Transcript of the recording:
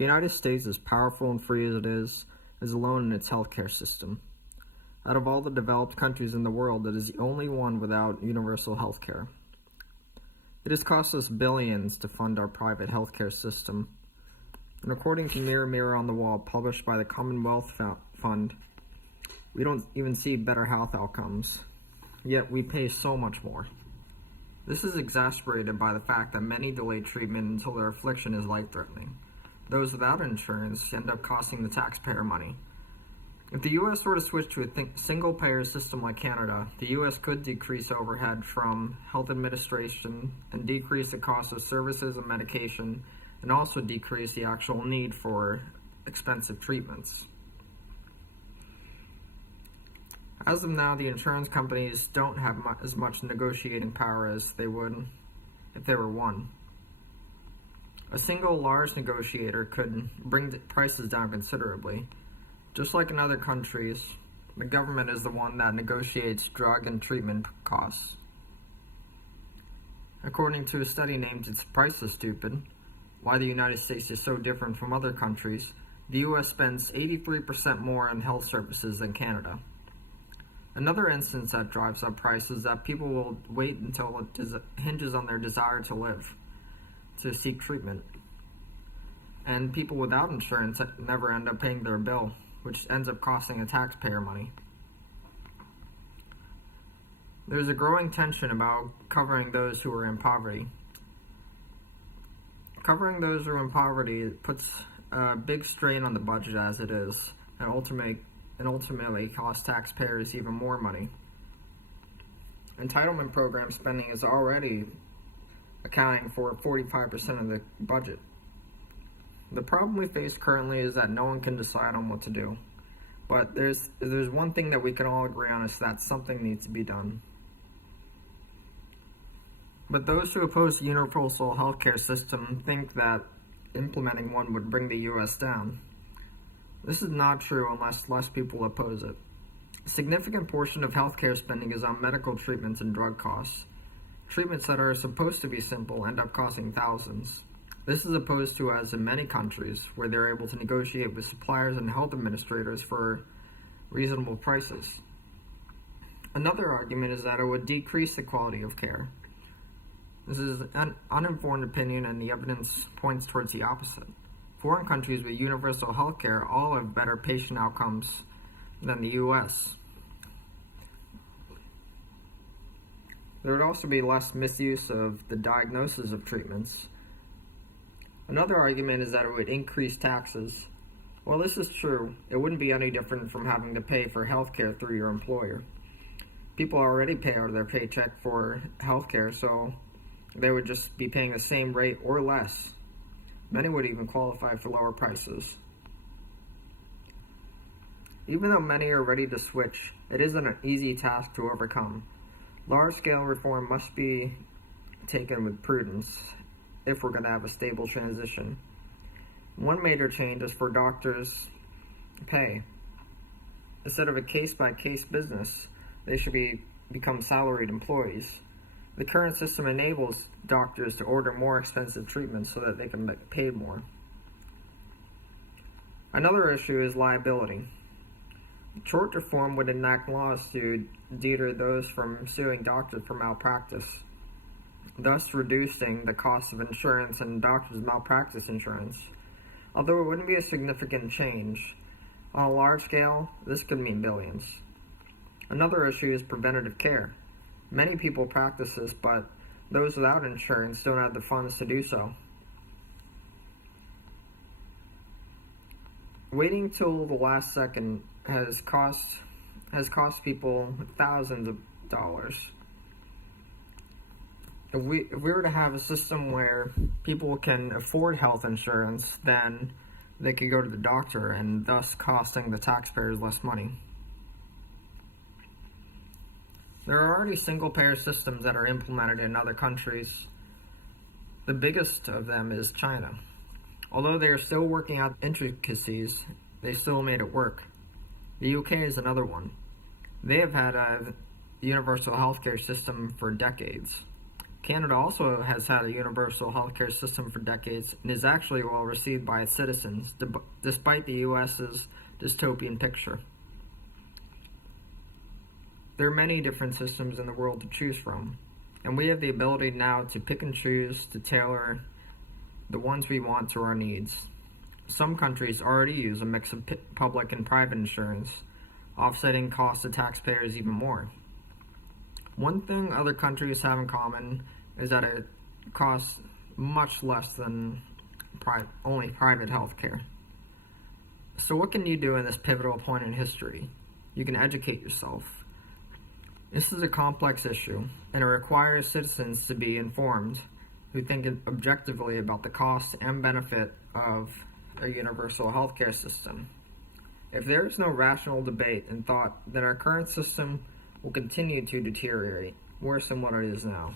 The United States, as powerful and free as it is alone in its healthcare system. Out of all the developed countries in the world, it is the only one without universal healthcare. It has cost us billions to fund our private healthcare system. And according to Mirror Mirror on the Wall, published by the Commonwealth Fund, we don't even see better health outcomes, yet we pay so much more. This is exacerbated by the fact that many delay treatment until their affliction is life-threatening. Those without insurance end up costing the taxpayer money. If the U.S. were to switch to a single-payer system like Canada, the U.S. could decrease overhead from health administration and decrease the cost of services and medication, and also decrease the actual need for expensive treatments. As of now, the insurance companies don't have as much negotiating power as they would if they were one. A single large negotiator could bring the prices down considerably. Just like in other countries, the government is the one that negotiates drug and treatment costs. According to a study named "It's Price is Stupid: Why the United States is So Different from Other Countries," the U.S. spends 83% more on health services than Canada. Another instance that drives up prices is that people will wait until it hinges on their desire to live, to seek treatment. And people without insurance never end up paying their bill, which ends up costing the taxpayer money. There's a growing tension about covering those who are in poverty. Covering those who are in poverty puts a big strain on the budget as it is, and ultimately costs taxpayers even more money. Entitlement program spending is already accounting for 45% of the budget. The problem we face currently is that no one can decide on what to do. But there's one thing that we can all agree on, is that something needs to be done. But those who oppose the universal healthcare system think that implementing one would bring the U.S. down. This is not true unless less people oppose it. A significant portion of healthcare spending is on medical treatments and drug costs. Treatments that are supposed to be simple end up costing thousands. This is opposed to as in many countries, where they're able to negotiate with suppliers and health administrators for reasonable prices. Another argument is that it would decrease the quality of care. This is an uninformed opinion, and the evidence points towards the opposite. Foreign countries with universal health care all have better patient outcomes than the U.S. There would also be less misuse of the diagnosis of treatments. Another argument is that it would increase taxes. While this is true, it wouldn't be any different from having to pay for health care through your employer. People already pay out of their paycheck for health care, so they would just be paying the same rate or less. Many would even qualify for lower prices. Even though many are ready to switch, it isn't an easy task to overcome. Large-scale reform must be taken with prudence if we're going to have a stable transition. One major change is for doctors' pay. Instead of a case-by-case business, they should become salaried employees. The current system enables doctors to order more expensive treatments so that they can get paid more. Another issue is liability. Tort reform would enact laws to deter those from suing doctors for malpractice, thus reducing the cost of insurance and doctors' malpractice insurance. Although it wouldn't be a significant change, on a large scale, this could mean billions. Another issue is preventative care. Many people practice this, but those without insurance don't have the funds to do so. Waiting till the last second has cost people thousands of dollars. If we were to have a system where people can afford health insurance, then they could go to the doctor, and thus costing the taxpayers less money. There are already single-payer systems that are implemented in other countries. The biggest of them is China. Although they are still working out intricacies, they still made it work. The UK is another one. They have had a universal healthcare system for decades. Canada also has had a universal healthcare system for decades and is actually well received by its citizens, despite the U.S.'s dystopian picture. There are many different systems in the world to choose from, and we have the ability now to pick and choose to tailor the ones we want to our needs. Some countries already use a mix of public and private insurance, offsetting costs to taxpayers even more. One thing other countries have in common is that it costs much less than only private health care. So what can you do in this pivotal point in history? You can educate yourself. This is a complex issue, and it requires citizens to be informed who think objectively about the cost and benefit of a universal healthcare system. If there is no rational debate and thought, then our current system will continue to deteriorate, worse than what it is now.